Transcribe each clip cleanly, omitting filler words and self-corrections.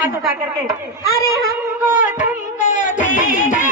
हाथ उठा करके, अरे हमको तुमको देना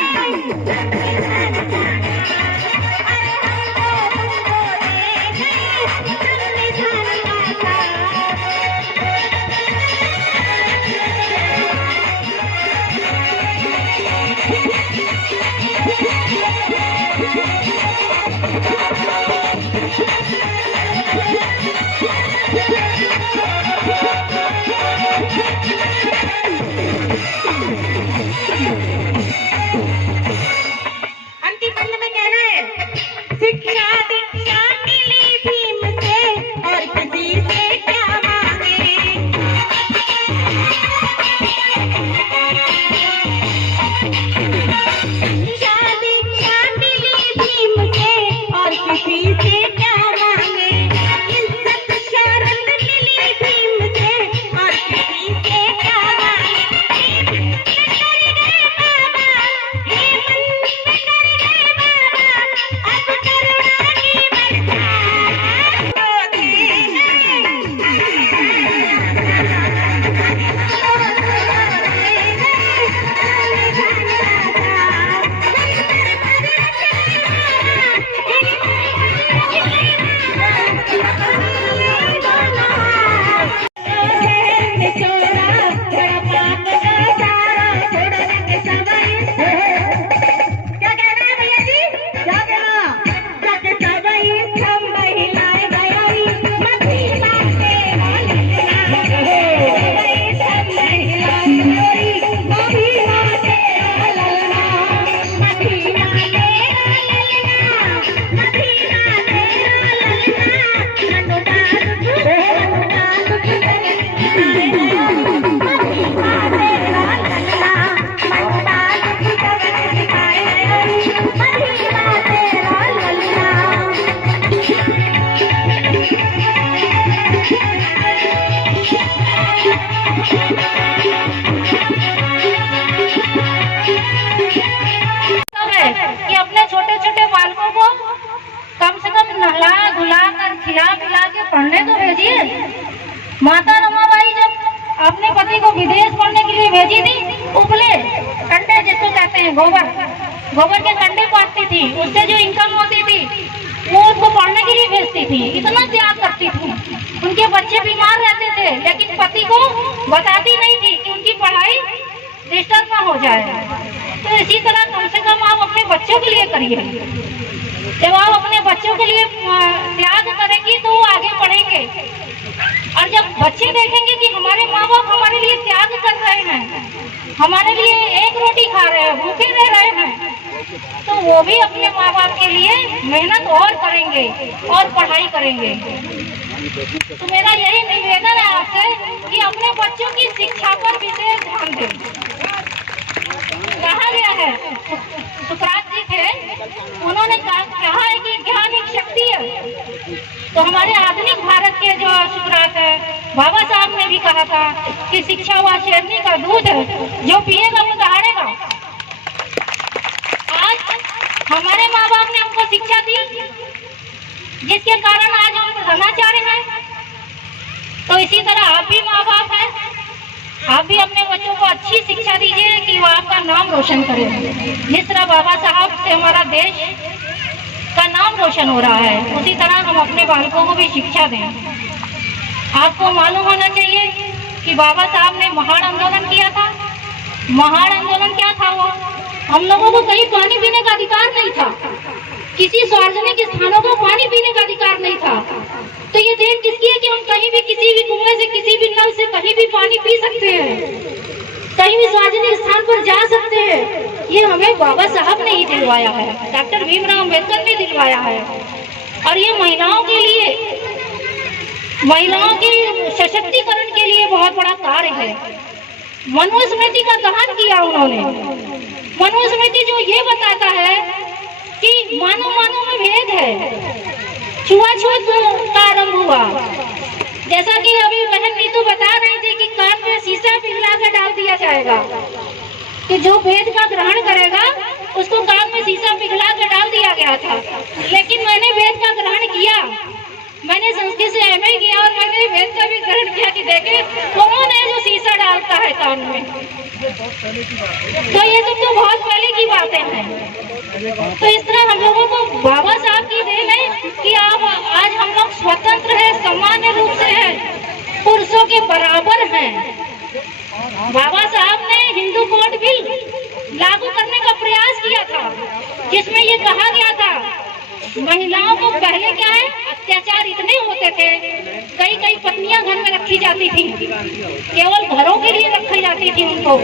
पढ़ने तो भेजिए। माता रमाबाई जब अपने पति को विदेश पढ़ने के लिए भेजी थी, उपले कंडे जिसको कहते हैं गोबर के कंडे पाटती थी, उससे जो इनकम होती थी वो उसको पढ़ने के लिए भेजती थी। इतना त्याग करती थी। उनके बच्चे बीमार रहते थे लेकिन पति को बताती नहीं थी कि उनकी पढ़ाई डिस्टर्ब ना हो जाए। तो इसी तरह कम से कम आप अपने बच्चों के लिए करिए। जब आप अपने बच्चों के लिए त्याग करेंगी तो वो आगे बढ़ेंगे। और जब बच्चे देखेंगे कि हमारे माँ बाप हमारे लिए त्याग कर रहे हैं, हमारे लिए एक रोटी खा रहे हैं, भूखे रह रहे हैं, तो वो भी अपने माँ बाप के लिए मेहनत और करेंगे और पढ़ाई करेंगे। तो मेरा यही निवेदन है आपसे कि अपने बच्चों की शिक्षा पर विशेष ध्यान दें। कहा गया है, सुकरात जी थे, उन्होंने कहा है कि ज्ञान एक शक्ति है। तो हमारे आधुनिक भारत के जो सुकरात है, बाबा साहब ने भी कहा था कि शिक्षा व शेरनी का दूध है, जो पिएगा वो दहाड़ेगा। आज हमारे माँ बाप ने हमको शिक्षा दी, जिसके कारण आज हम प्रधानाचार्य हैं। तो इसी तरह आप भी माँ बाप हैं, आप भी अपने बच्चों को अच्छी शिक्षा दीजिए कि वो आपका नाम रोशन करें। जिस तरह बाबा साहब से हमारा देश का नाम रोशन हो रहा है, उसी तरह हम अपने बालकों को भी शिक्षा दें। आपको मालूम होना चाहिए कि बाबा साहब ने महान आंदोलन किया था। महान आंदोलन क्या था? वो हम लोगों को कहीं पानी पीने का अधिकार नहीं था, किसी सार्वजनिक स्थानों को पानी पीने का अधिकार नहीं था। तो ये देन किसकी है कि हम कहीं भी किसी भी कुएं से, किसी भी नल से कहीं भी पानी पी सकते हैं, कहीं भी सार्वजनिक स्थान पर जा सकते हैं। ये हमें बाबा साहब ने ही दिलवाया है, डॉक्टर भीमराव अम्बेडकर ने दिलवाया है। और ये महिलाओं के लिए, महिलाओं के सशक्तिकरण के लिए बहुत बड़ा कार्य है। मनुस्मृति का दहन किया उन्होंने। मनुस्मृति जो ये बताता है कि मानव मानव में भेद है, छुआछूत का आरंभ हुआ। जैसा कि अभी बहन नीतू बता रही थी कि कान में शीशा पिघला कर डाल दिया जाएगा, कि जो वेद का ग्रहण करेगा उसको कान में शीशा पिघला कर डाल दिया गया था। लेकिन मैंने वेद का ग्रहण किया, मैंने संस्कृत से एमए किया और मैंने वेद का भी ग्रहण किया कि देखे उन्होंने जो शीशा डाला डालता है कान में। तो ये सब तो बहुत पहले की बातें हैं। तो इस तरह हम लोगों को बाबा साहब की देन है कि आप आज हम लोग स्वतंत्र है, सामान्य रूप से है, पुरुषों के बराबर हैं। बाबा साहब ने हिंदू कोड बिल लागू करने का प्रयास किया था, जिसमें ये कहा गया था महिलाओं को पहले क्या है अत्याचार इतने होते थे, कई कई पत्नियां घर में रखी जाती थी, केवल घरों के लिए रखी जाती थी उनको।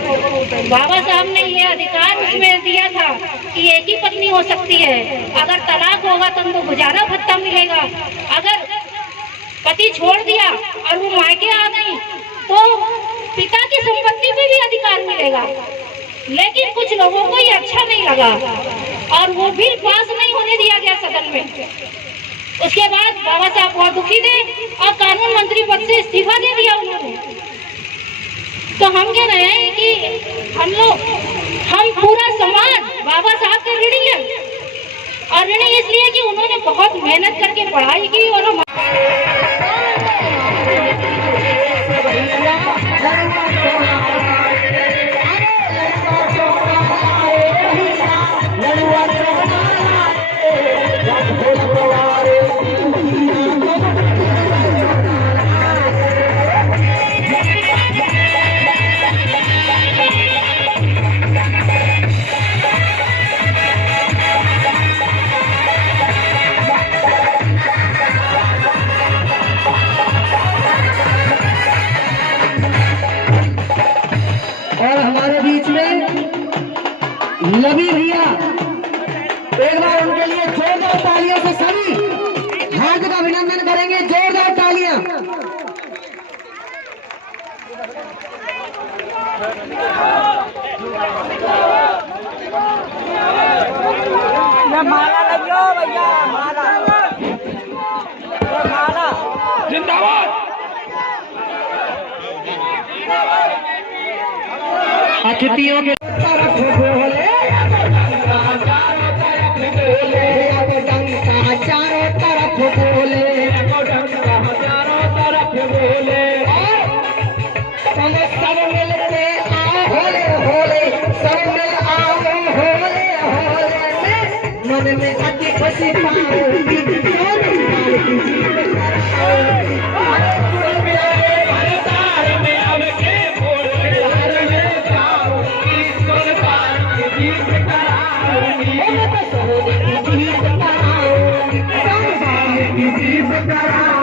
बाबा साहब ने ये अधिकार उसमें दिया था कि एक ही पत्नी हो सकती है, अगर तलाक होगा तो उनको गुजारा भत्ता मिलेगा, अगर पति छोड़ दिया और वो मायके आ गई तो पिता की संपत्ति पे भी अधिकार मिलेगा। लेकिन कुछ लोगों को ये अच्छा नहीं लगा और वो बिल पास नहीं होने दिया गया सदन में। उसके बाद बाबा साहब बहुत दुखी थे और कानून मंत्री पद से इस्तीफा दे दिया उन्होंने। तो हम कह रहे हैं कि हम पूरा समाज बाबा साहब के ऋणी है, और ऋणी इसलिए कि उन्होंने बहुत मेहनत करके पढ़ाई की और लवी भैया, एक बार उनके लिए जोरदार तालियों से सभी हार्दिक अभिनंदन करेंगे। जोरदार तालियां। माला लगियो भैया, माला माला जिंदाबाद। अतिथियों के तरफ बोले, चारों तरफ बोले, सब मिलते आओ होले होले, सब मिल आओ होले होले, मन में अति खुशी पाओ। जीत कराओ,